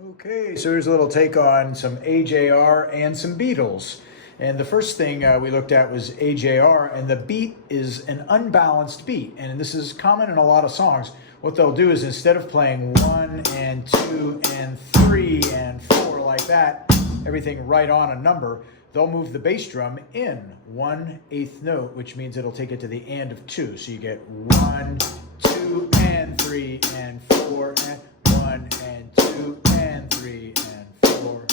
Okay, so here's a little take on some AJR and some Beatles. And the first thing we looked at was AJR, and the beat is an unbalanced beat. And this is common in a lot of songs. What they'll do is instead of playing 1 and 2 and 3 and 4 like that, everything right on a number, they'll move the bass drum in 1/8 note, which means it'll take it to the and of 2. So you get 1, 2, and 3 and 4 and 1 and 2 and 3 and 4.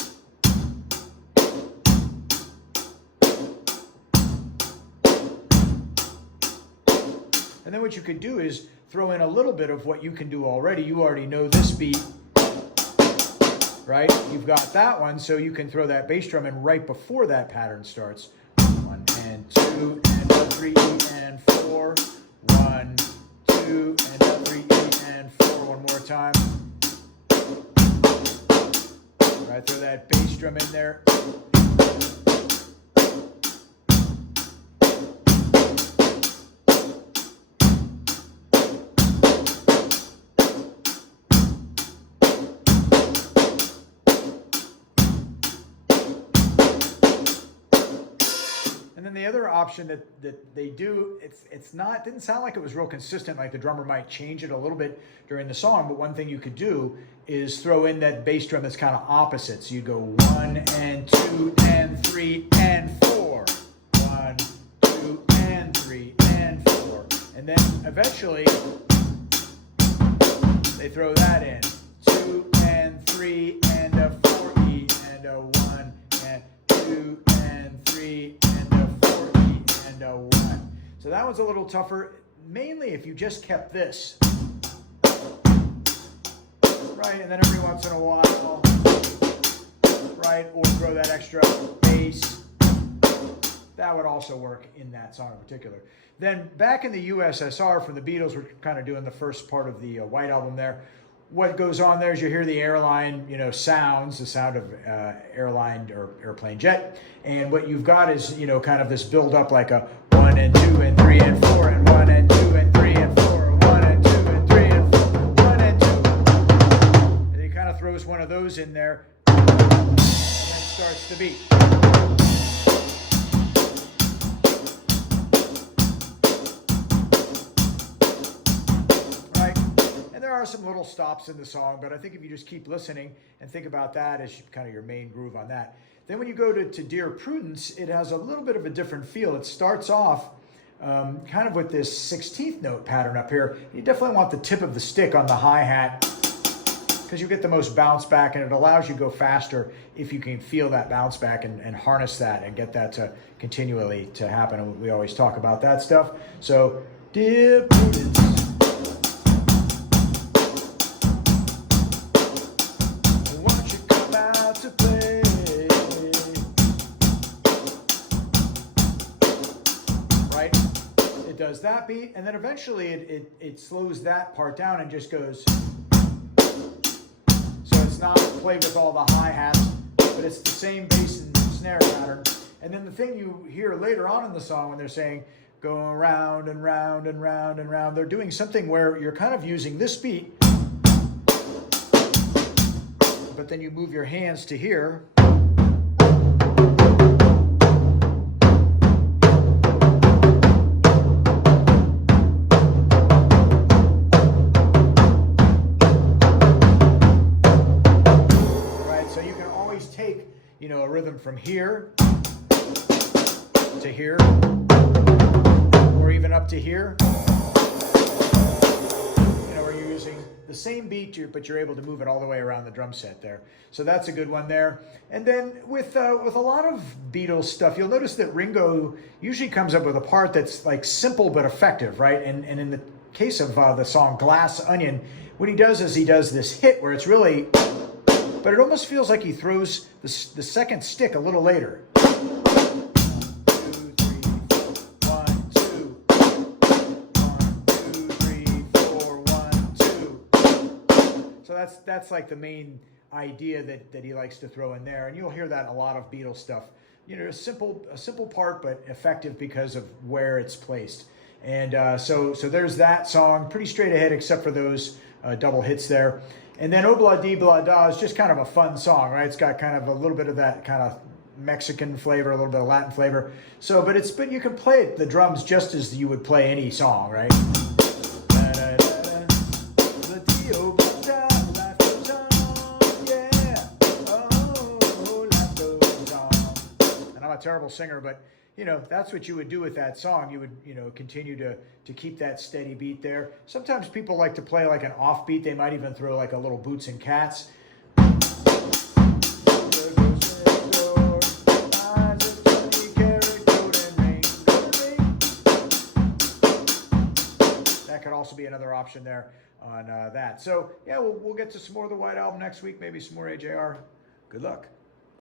And then what you could do is throw in a little bit of what you can do already. You already know this beat, right? You've got that one, so you can throw that bass drum in right before that pattern starts. 1 and 2 and 3 and 4. 1, 2 and 3 and 4. One more time. Right, throw that bass drum in there. And then the other option that they do, didn't sound like it was real consistent, like the drummer might change it a little bit during the song, but one thing you could do is throw in that bass drum that's kind of opposite. So you go 1 and 2 and 3 and 4. 1, 2 and 3 and 4. And then eventually they throw that in. 2 and 3 and a 4E and a 1 and 2 and 3 and a 4E and a 1. So that one's a little tougher, mainly if you just kept this. Right, and then every once in a while, right, or throw that extra bass. That would also work in that song in particular. Then back in the USSR from the Beatles, we're kind of doing the first part of the White Album there. What goes on there is you hear the airline, sounds, the sound of airline or airplane jet. And what you've got is, kind of this build up like a 1 and 2 and 3 and 4 and 1 and 2 and 3 and 4, 1 and 2 and 3 and 4, 1 and 2. And he kind of throws one of those in there and then starts the beat. There are some little stops in the song, but I think if you just keep listening and think about that as kind of your main groove on that. Then when you go to Dear Prudence, it has a little bit of a different feel. It starts off kind of with this 16th note pattern up here. You definitely want the tip of the stick on the hi-hat because you get the most bounce back, and it allows you to go faster if you can feel that bounce back and harness that and get that to continually to happen. And we always talk about that stuff. So, Dear Prudence. It does that beat, and then eventually it slows that part down and just goes. So it's not played with all the hi-hats, but it's the same bass and snare pattern. And then the thing you hear later on in the song when they're saying, go around and round and round and round, they're doing something where you're kind of using this beat, but then you move your hands to here. Take, a rhythm from here to here, or even up to here, where you're using the same beat, but you're able to move it all the way around the drum set there. So that's a good one there. And then with a lot of Beatles stuff, you'll notice that Ringo usually comes up with a part that's like simple but effective, right? And in the case of the song Glass Onion, what he does is he does this hit where it's really, but it almost feels like he throws the second stick a little later. 1, 2, 3, 4, 1, 2. So that's like the main idea that he likes to throw in there, and you'll hear that in a lot of Beatles stuff. A simple part, but effective because of where it's placed. And so there's that song, pretty straight ahead except for those double hits there. And then Obla Di Bla Da is just kind of a fun song, right? It's got kind of a little bit of that kind of Mexican flavor, a little bit of Latin flavor. So, but you can play it, the drums just as you would play any song, right? And I'm a terrible singer, but you know, that's what you would do with that song. You would, you know, continue to keep that steady beat there. Sometimes people like to play like an offbeat. They might even throw like a little Boots and Cats. That could also be another option there on that. So yeah, we'll get to some more of the White Album next week. Maybe some more AJR. Good luck.